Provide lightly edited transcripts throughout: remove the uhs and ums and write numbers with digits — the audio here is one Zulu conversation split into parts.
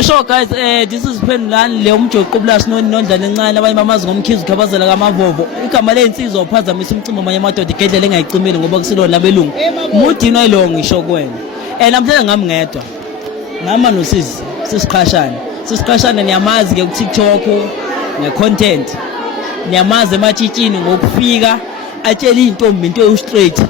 Sure guys, this is Phendulani le umjoqo plus nondlane encane abanye bamazi ngomkhizi ukhabazela kaMavovo. Igama lensizwa uphazamisa umcimbi amanye amadoda igedlela engayicimile ngoba kusilona labelungu. Mudino ayilo ngisho kuwena. Namhlanje ngami ngedwa. Ngama nosisi sisiqashana niyamazi ke ku TikTok ne content. Niyamazi ematshitshini ngokufika atshela intombi into straight.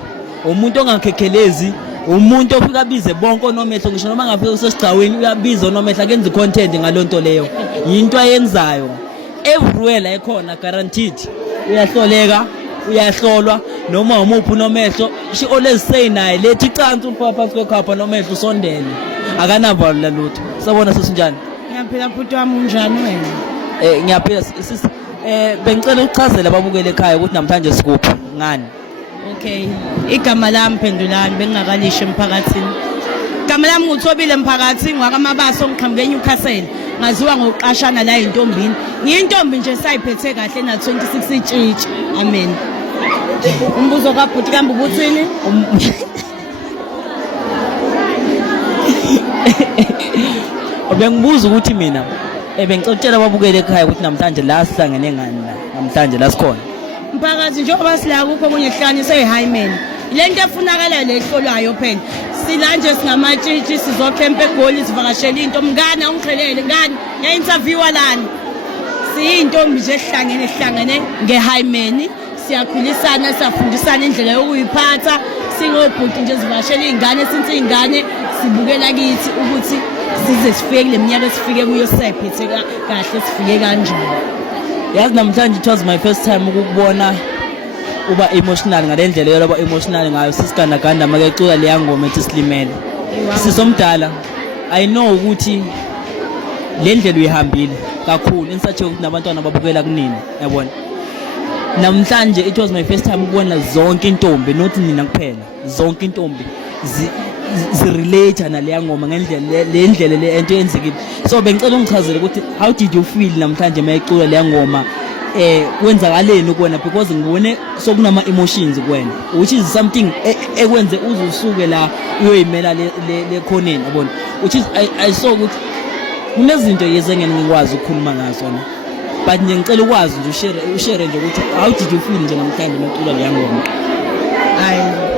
Umuntu ongakhekhelezi umuntu ofika bize bonke onomehlo ngisho noma ngafika usesigcaweni uyabiza onomehlo akenza content ngalonto leyo into ayenzayo everywhere la ekhona guaranteed uyahloleka uyahlolwa noma umuphi unomehlo she always say naye lethi icansi upapa kwekhapha nomehlo usondele akanavalo lalutho sabona sesinjani ngiyaphila futhi wami unjani wena ngiyaphila bengicela ukuchazela ababukele ekhaya ukuthi namhlanje sikuphi ngani. Okay, igama lami Phendulani bengingakalisho emphakathini. Igama lami nguThobile emphakathini ngwakamabaso ngiqhamuke eNewcastle. Ngaziwa ngokuqashana la intombini. Ngiyintombi nje sayiphethe kahle na 26 itshitshi. Amen. Umbuzo kaBhuti kambe ubuthini? Bengibuza ukuthi mina bengicela ababukele ekhaya ukuthi namhlanje la sihlangene ngani la namhlanje la sikhona. Mphakathi njengoba sila kukho okunye kuhlanganise eHighman lento efunakala lehlolwayo phela sila nje singamatshitshi sizokhempa eGoli sivakashela into mngane ungixhelele ngani ya-interviewa lana siyintombi nje sihlangene ngeHighman siyakhulisana siyafundisana indlela yokuyiphatha singobhuti nje sivakashela iy'ngane since iy'ngane sibukela kithi ukuthi size sifike kule minyaka esifike kuyo sayiphethe kahle sifike kanjani. Yazi namhlanje it was my first time ukubona uba emotional ngalendlela yoba emotional ngayo sisigandaganda makecula leya ngoma ethi silimele. Sisomdala I know ukuthi le ndlela uyihambile kakhulu insathi ukuthi nabantwana babukela kunini yabona. Namhlanje it was my first time ukubona zonke intombi not nina kuphela zonke intombi zirelate naleya ngoma ngendlela le ndlela le ento yenzekile. So bengicela ungichazele ukuthi how did you feel namhlanje mayicula leya ngoma kwenzakaleni kuwena because ngibone sokunama emotions kuwena which is something ekwenze uzusuke la uyoyimela le khoneni yabona which is I saw ukuthi kunezinto yezengene ngikwazi ukukhuluma ngazo na but nje ngicela ukwazi nje ushare nje ukuthi how did you feel nje namhlanje mayicula leya ngoma.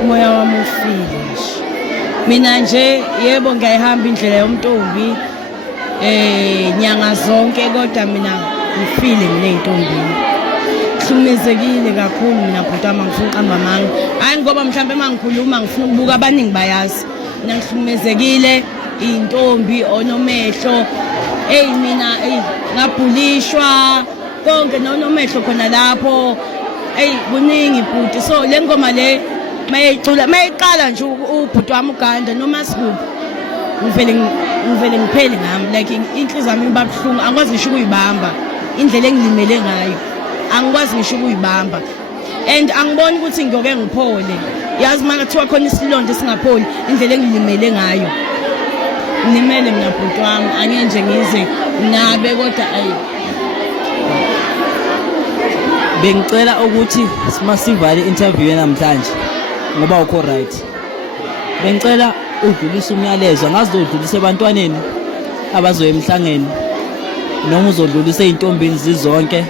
Umoya wami ufile mina nje yebo ngiyayihamba indlela yomntombi nyanga zonke kodwa mina ngifile mina ey'ntombini hlukumezekile kakhulu mina bhuti wami ngifuna uqamba amanga hayi ngoba mhlawumbe uma ngikhuluma ngifuna ukubuka abaningi bayazi mina ngihlukumezekile iy'ntombi onomehlo mina ngabhulishwa konke nonomehlo khona lapho kuningi bhuti so le ngoma le mayiqala nje ubhuti wami uGanda noma sikuphi ngivele ngiphele ngami like inhliziyo yami iba buhlungu angikwazi ngisho ukuyibamba indlela engilimele ngayo angikwazi ngisho ukuyibamba and angiboni ukuthi ngiyoke ngiphole yazi uma kuthiwa khona isilonda singapholi indlela engilimele ngayo ngimele mina bhuti wami angeke nje ngize nabe kodwa bengicela ukuthi simasivale interview namhlanje ngoba ukho right bengicela udlulisa umyalezo ngazi udlulisa ebantwaneni abazoya emhlangeni noma uzodlulisa eintombini zizonke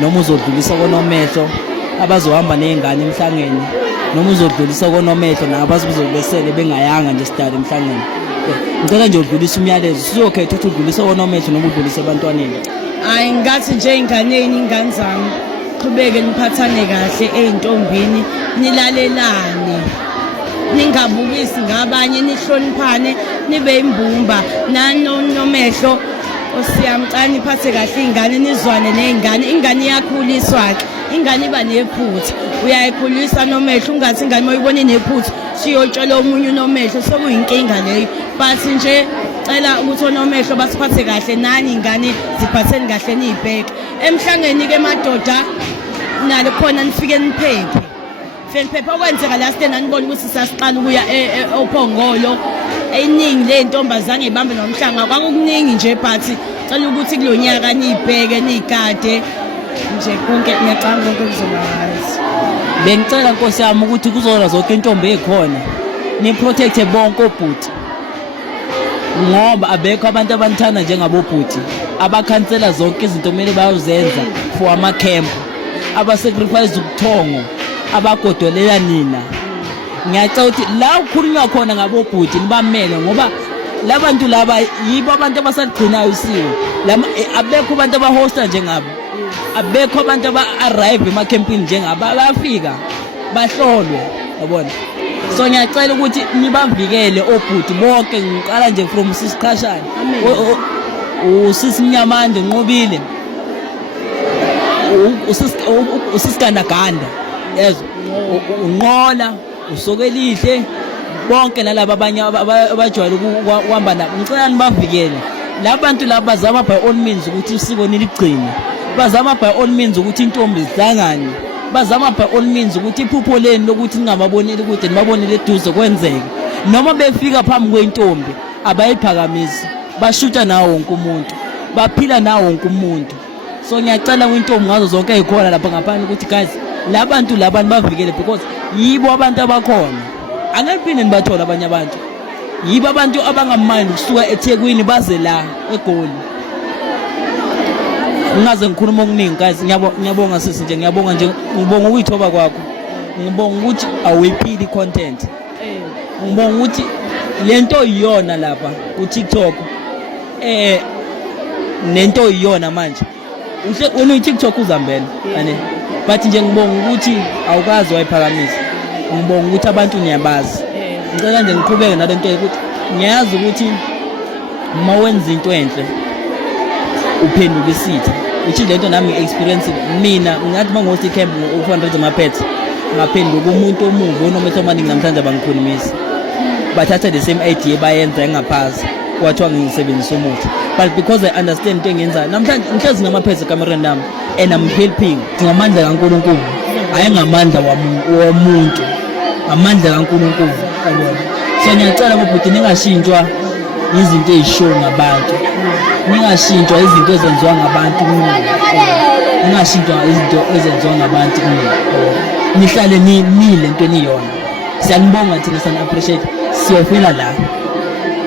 noma uzodlulisa konomehlo abazohamba nezingane emhlangeni noma uzodlulisa konomehlo nabazobesele bengayanga nje sidala emhlangeni. Ngicela nje udlulisa umyalezo sizokhetha ukuthi udlulisa konomehlo noma udlulisa ebantwaneni. Ngathi nje ingane zami qhubeke niphathane kahle eintombini nilalelane ningabukisi ngabanye nihloniphane nibe imbumba nomehlo osiyamcane iphathe kahle ingane nizwane nezingane ingane iyakhuliswa ingane iba nephutha uyayikhulisa nomehlo ungathi ingane mayibone nephutha siyotshela omunye unomehlo sokuyinkinga leyo but nje cela ukuthi onomehlo basiphathe kahle nani ingane ziphatheni kahle nizibheke emhlangeni ke madoda nalo khona nifike niphephe phepha okwenzeka la sitena nibona ukuthi sasiqala ukuya ophongolo eyiningi le ntombazane ibambe nomhlanga kwakukuningi nje but cela ukuthi kulonyaka nizibheke nizigade nje konke ngiyacanga konke kuzobazi. Bengicela Nkosi yami ukuthi kuzona zonke intombi ezikhona ni protect bonke obhuti ngoba abekho abantu abanithanda njengabobhuti abakhansela zonke izinto kumele bayozenza for ama-camp, abasacrifice ubuthongo, abagodolela nina. Ngiyacela ukuthi la ukhulunywa khona ngabobhuti nibamele, ngoba labantu laba yibo abantu abasagcinayo isiko. Abekho abantu abahosta njengabo, abekho abantu aba-arrive emakhempini njengabo, bayafika bahlolwe, yabona. So ngiyacela ukuthi nibavikele obhuti bonke, ngiqala nje from Sisi Khashane, uSisi Mnyamande Nqobile, uSisi Gandaganda, yezwa, uNqola, uSokelihle, bonke nalabo abanye abajwayele ukuhamba nabo. Ngicela nibavikele labantu laba, bazama by all means ukuthi isiko niligcine, bazama by all means ukuthi intombi zihlangane, bazama by all means ukuthi iphupho leni lokuthi ningamaboneli kude nibabonele eduze kwenzeke. Noma befika phambi kwentombi abayiphakamisi, bashuta nawo wonke umuntu, baphila nawo wonke umuntu. So ngiyacela kwintombi ngazo zonke ezikhona lapha ngaphandle ukuthi guys, labantu laba nibavikele because yibo abantu abakhona. Angiphinde nibathola abanye abantu, yibo abantu abangamandi kusuka eThekwini baze la eGoli. Ngingaze ngikhuluma okuningi guys, ngiyabonga sisi nje, ngiyabonga nje, ngibonga ukuyithoba kwakho, ngibonga ukuthi awiphili content, ngibonga ukuthi lento iyona lapha ku TikTok, nento iyona manje wena uTikTok uzambela ane, but nje ngibonga ukuthi awukazi wayiphakamisa, ngibonga ukuthi abantu niyabazi. Ngicela nje ngiqhubeke nalento ukuthi ngiyazi ukuthi uma wenza into enhle uphenduka isitha, which lento nami experience mina. Ngathi mangosi camp u400 amaphethe ngaphenduka umuntu omubi onometho amaningi namhlanje abangikhulumisa, bathatha the same idea bayenza engaphazi, kwathiwa ngisebenzisa umuthi. But because I understand into engenzayo namhlanje, ngihlezi ngamaphethe kamereni nami and I'm helping ngamandla kaNkulunkulu, hayi ngamandla womuntu, amandla kaNkulunkulu, yabona. So ngiyacela bobhuti ningashintshwa izinto ezishow ngabantu, ningashintshwa izinto ezenziwa ngabantu, ningashintshwa izinto ezenziwa ngabantu, nihlale nile into eniyona. Siyanibonga thina, sana appreciate, siyofela la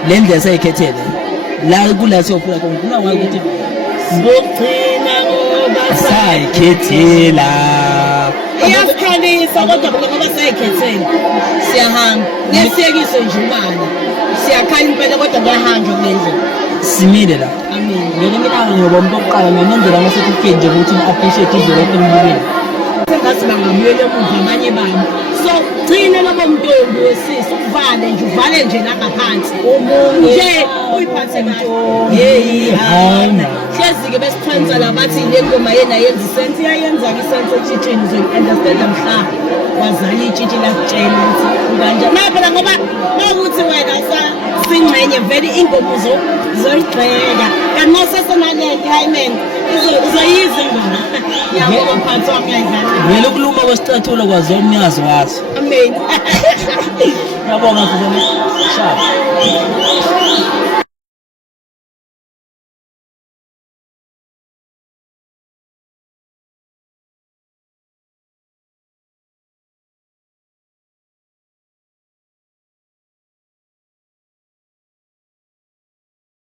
le ndlela sayikhethele la kula siyofela khona, ngifuna ngathi ukuthi Sibogcina ngoba sayikhethela. Iyakhalisa kodwa ngoba sayikhethela siyahamba, ngesiyekise nje ubani, siyakhaya impela kodwa kuyahanjwa kulendlela. Simile la. Amen. Ngelinye ilanga ngiyoba umuntu oqala ngiyenzela ama-certificate nje ukuthi ni-appreciate izinto emibili. Sengathi bangamuyela emuva abanye babo. So gcina lobo mntombi wesisi, uvale nje, uvale nje langaphansi nje uyiphathe kahle. Hey hana hlezi-ke besiphansa la bathi le ngoma yena yenza isense, iyayenza-ke isense etshitshini, uzoyi-understanda mhla wazala itshitshi lakutshela ukuthi kanjani. Na phela ngoba makuthi wena singxenye vele ingoma uzoyigxeka, kanti masesenalento hayi man uzoyiza ingoma. Ngiyabonga mphathi wami, ngiyayidlala. Vele ukuluma kwesicathulo kwazo umnikazi waso. Amen. Ngiyabonga sisi. Sharp.